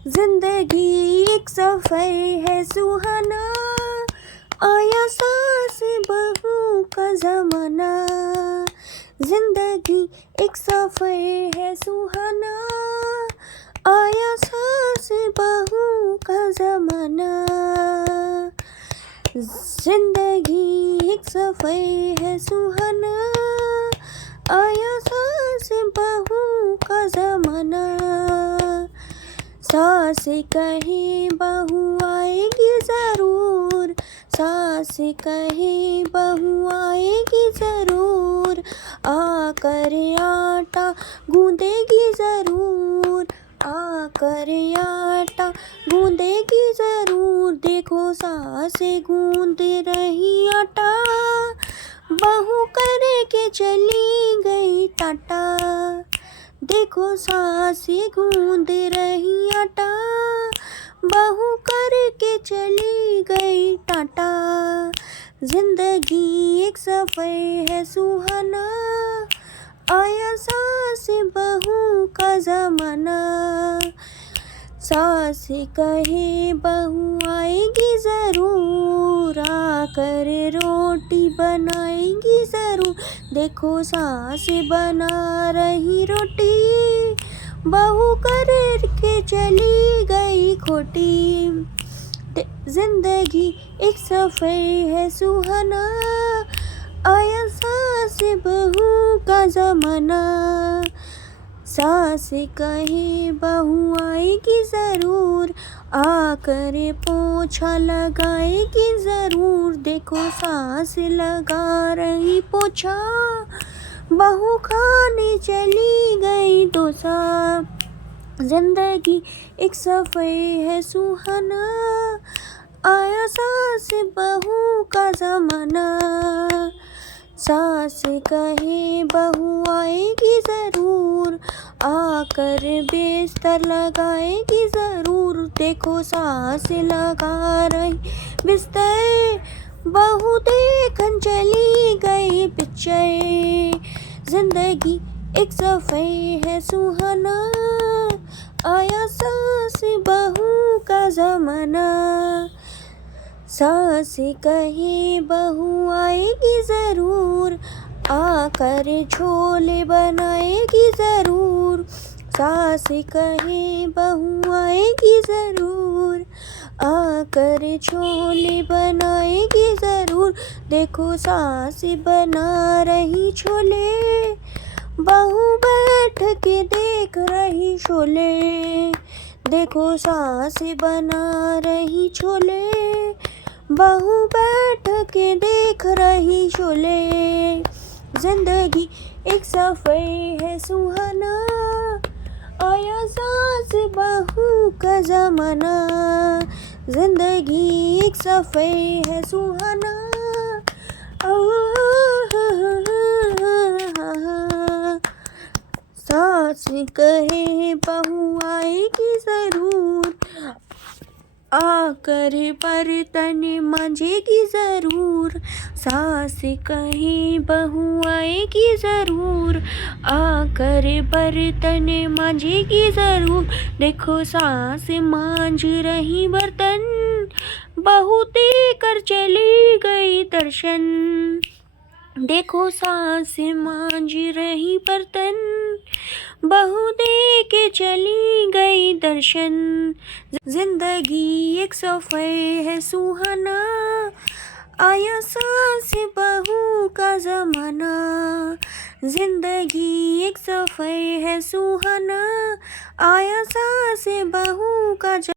जिंदगी एक सफर है सुहाना, आया सास बहू का जमाना। जिंदगी एक सफर है सुहाना, आया सास बहू का जमाना। जिंदगी एक सफर है सुहाना, आया सास बहू का जमाना। सास कहे बहू आएगी ज़रूर, सास कहे बहू आएगी ज़रूर, आकर आटा गूंदेगी ज़रूर, आकर आटा गूंदेगी ज़रूर। देखो सास गूंद रही आटा, बहू करके चली गई टाटा। देखो सास गूंद रही आटा, बहू करके चली गई टाटा। जिंदगी एक सफर है सुहाना, आया सास बहू का जमाना। सास कहे बहू आएगी ज़रूर, आकर रोटी बनाएगी ज़रूर। देखो सास बना रही रोटी, बहू करके चली गई खोटी। जिंदगी एक सफर है सुहाना, आया सास बहू का जमाना। सास कहे बहू आएगी ज़रूर, आकर पोछा लगाएगी ज़रूर। देखो सास लगा रही पोछा, बहू खाने चली गई डोसा। जिंदगी एक सफर है सुहाना, आया सास बहू का जमाना। सास कहे बहू आएगी ज़रूर, आकर बिस्तर लगाएगी ज़रूर। देखो सास लगा रही बिस्तर, बहू देखन चली गई पिक्चर। जिंदगी एक सफर है सुहाना, आया सास बहू का जमाना। सास कहे बहू आएगी ज़रूर, आकर छोले बनाएगी ज़रूर। सास कहे बहू आएगी ज़रूर, आकर छोले बनाएगी ज़रूर। देखो सास बना रही छोले, बहू बैठ के देख रही शोले। देखो सास बना रही छोले, बहू बैठ के देख रही शोले। जिंदगी एक सफर है सुहाना, आया सास बहू का जमाना। जिंदगी एक सफर है सुहाना, सास कहे बहू आएगी ज़रूर, आकर बर्तन मांजेगी ज़रूर। सास कहे बहू आएगी ज़रूर, आकर बर्तन मांजेगी ज़रूर। देखो सास मांज रही बर्तन, बहू देकर चली गई दर्शन। देखो सास मांज रही बर्तन, बहू दे के चली गई दर्शन। जिंदगी एक सफर है सुहाना, आया सास बहू का जमाना। जिंदगी एक सफर है सुहाना, आया सास बहू का